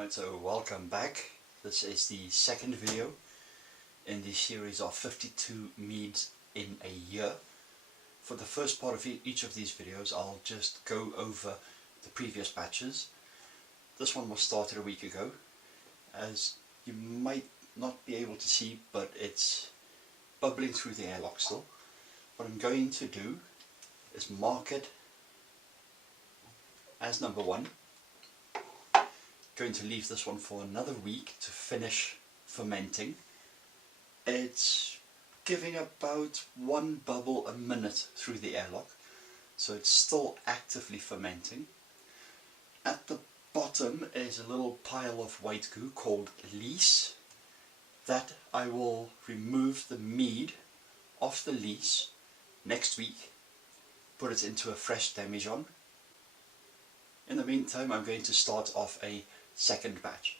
Right, so welcome back. This is the second video in the series of 52 meads in a year. For the first part of each of these videos, I'll just go over the previous batches. This one was started a week ago. As you might not be able to see, but it's bubbling through the airlock still. What I'm going to do is mark it as number 1. Going to leave this one for another week to finish fermenting. It's giving about 1 bubble a minute through the airlock, so it's still actively fermenting. At the bottom is a little pile of white goo called lees. That I will remove the mead off the lees next week, put it into a fresh demijohn. In the meantime, I'm going to start off a second batch.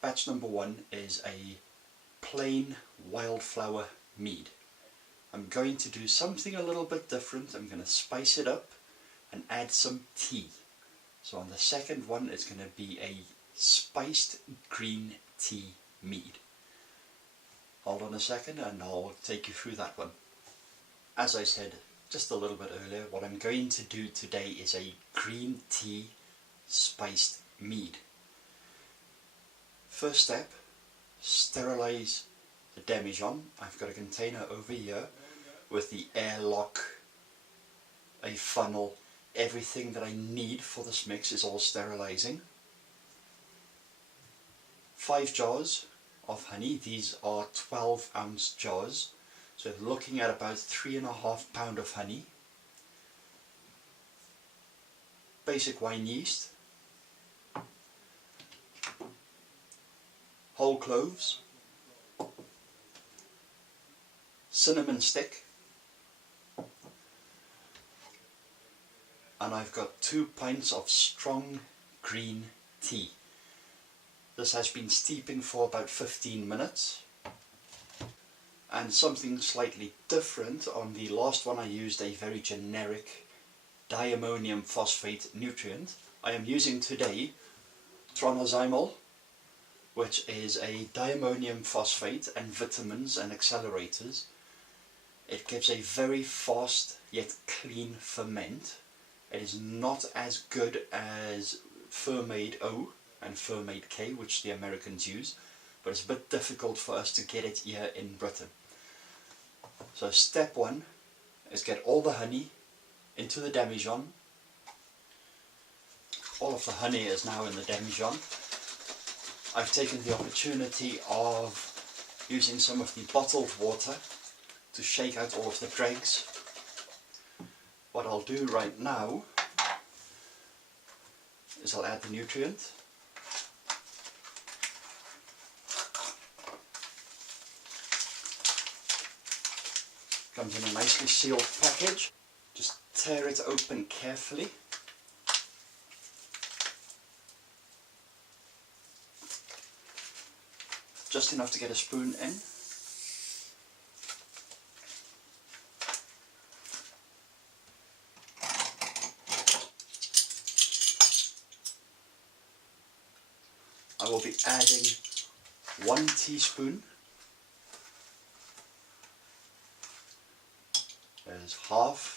Batch number 1 is a plain wildflower mead. I'm going to do something a little bit different. I'm going to spice it up and add some tea. So on the second one, it's going to be a spiced green tea mead. Hold on a second and I'll take you through that one. As I said just a little bit earlier, what I'm going to do today is a green tea spiced mead. First step, sterilize the demijohn. I've got a container over here with the airlock, a funnel, everything that I need for this mix is all sterilizing. 5 jars of honey. These are 12-ounce jars, so looking at about 3.5 pounds of honey. Basic wine yeast, whole cloves, cinnamon stick, and I've got 2 pints of strong green tea. This has been steeping for about 15 minutes. And something slightly different, on the last one I used a very generic diammonium phosphate nutrient. I am using today tronazimol, which is a diammonium phosphate and vitamins and accelerators. It gives a very fast yet clean ferment. It is not as good as Ferment O and Ferment K, which the Americans use, but it's a bit difficult for us to get it here in Britain. So step 1 is get all the honey into the demijohn. All of the honey is now in the demijohn. I've taken the opportunity of using some of the bottled water to shake out all of the dregs. What I'll do right now is I'll add the nutrient. Comes in a nicely sealed package. Just tear it open carefully. Just enough to get a spoon in. I will be adding 1 teaspoon. There's half.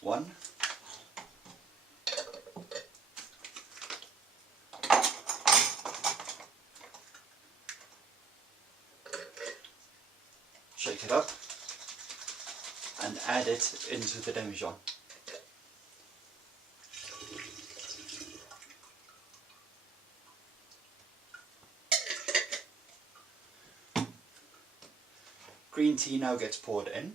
1. Shake it up and add it into the demijohn. Green tea now gets poured in.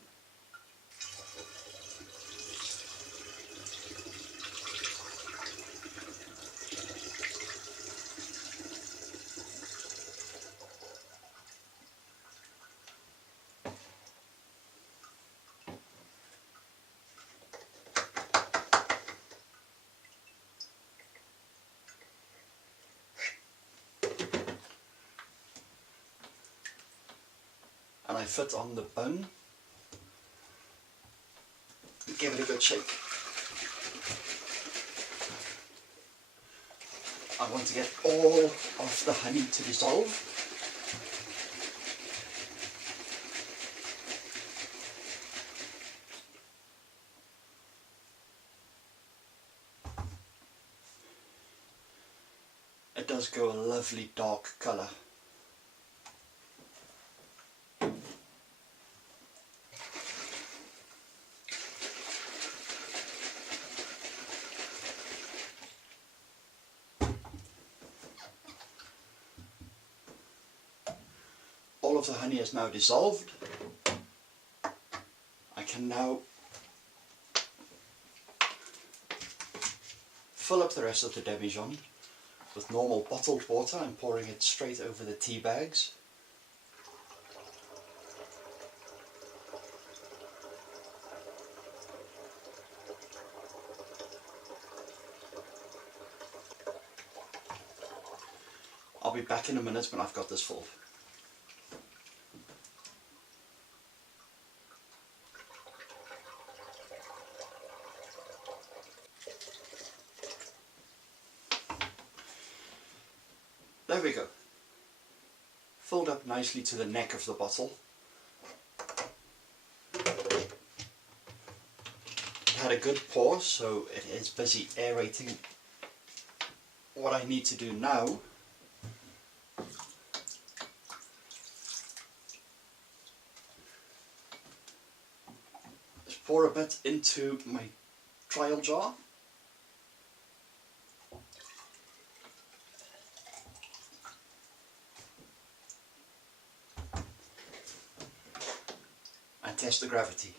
And I fit on the bung. Give it a good shake. I want to get all of the honey to dissolve. It does go a lovely dark colour. All of the honey is now dissolved. I can now fill up the rest of the demijohn with normal bottled water. I'm pouring it straight over the tea bags. I'll be back in a minute when I've got this full. There we go. Filled up nicely to the neck of the bottle. It had a good pour, so it is busy aerating. What I need to do now is pour a bit into my trial jar. And test the gravity.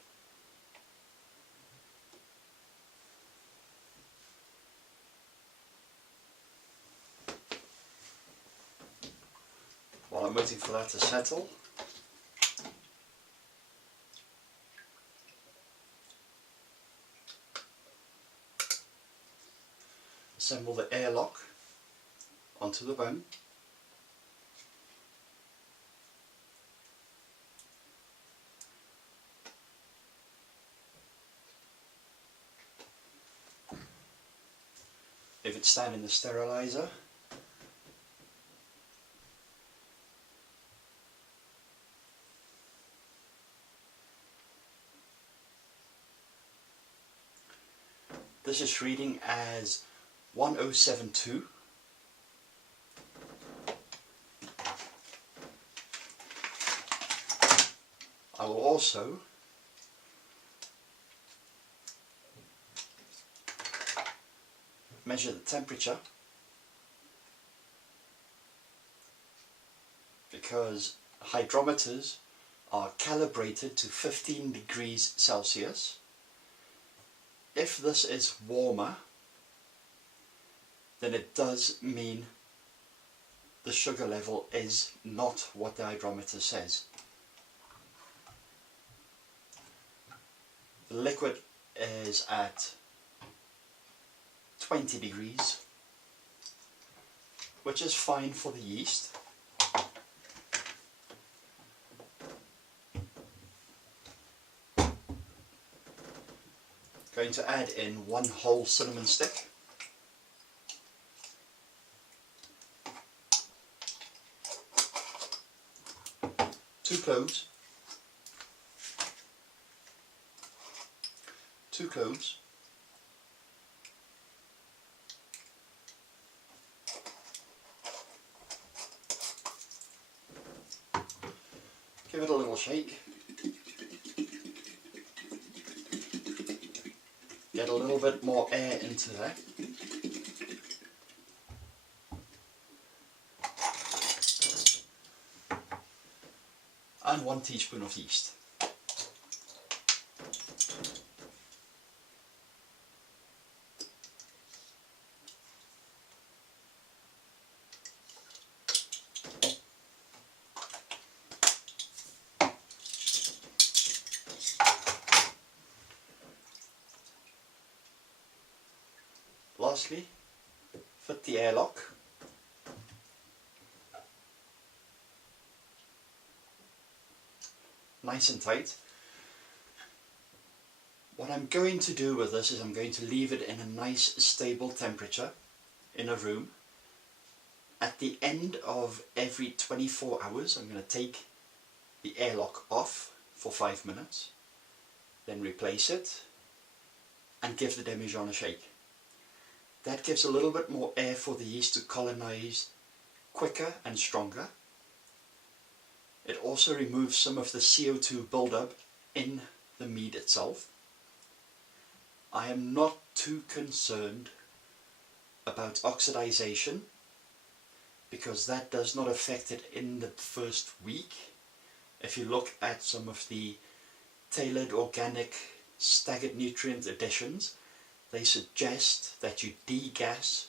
While I'm waiting for that to settle, assemble the airlock onto the bung. If it's standing in the sterilizer, this is reading as 1072. I will also measure the temperature, because hydrometers are calibrated to 15 degrees Celsius. If this is warmer, then it does mean the sugar level is not what the hydrometer says. The liquid is at 20 degrees, which is fine for the yeast. Going to add in 1 whole cinnamon stick. Two cloves. 2 cloves. Give it a little shake. Get a little bit more air into there. And 1 teaspoon of yeast. Lastly, fit the airlock. Nice and tight. What I'm going to do with this is I'm going to leave it in a nice stable temperature in a room At the end of every 24 hours, I'm going to take the airlock off for 5 minutes, then replace it and give the demijohn a shake. That gives a little bit more air for the yeast to colonize quicker and stronger. It also removes some of the CO2 buildup in the mead itself. I am not too concerned about oxidization because that does not affect it in the first week. If you look at some of the tailored organic staggered nutrient additions, they suggest that you degas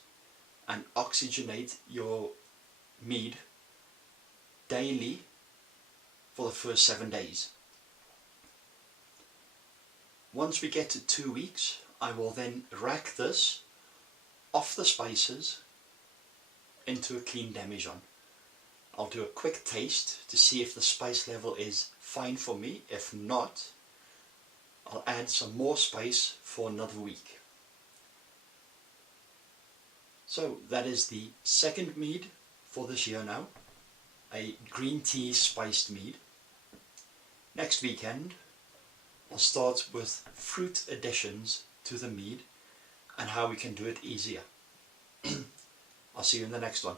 and oxygenate your mead daily for the first 7 days. Once we get to 2 weeks, I will then rack this off the spices into a clean demijohn. I'll do a quick taste to see if the spice level is fine for me. If not, I'll add some more spice for another week. So that is the second mead for this year now, a green tea spiced mead. Next weekend I'll start with fruit additions to the mead and how we can do it easier. I'll see you in the next one.